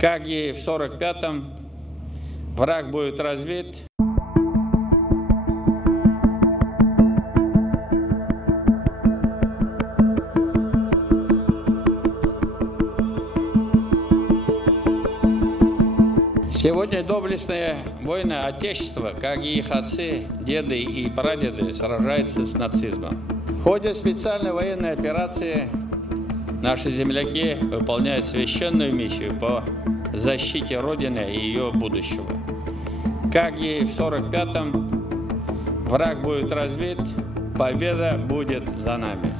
Как и в 1945-м, враг будет разбит. Сегодня доблестные воины Отечества, как и их отцы, деды и прадеды, сражаются с нацизмом. В ходе специальной военной операции наши земляки выполняют священную миссию по защите Родины и ее будущего. Как и в 1945-м, враг будет разбит, победа будет за нами.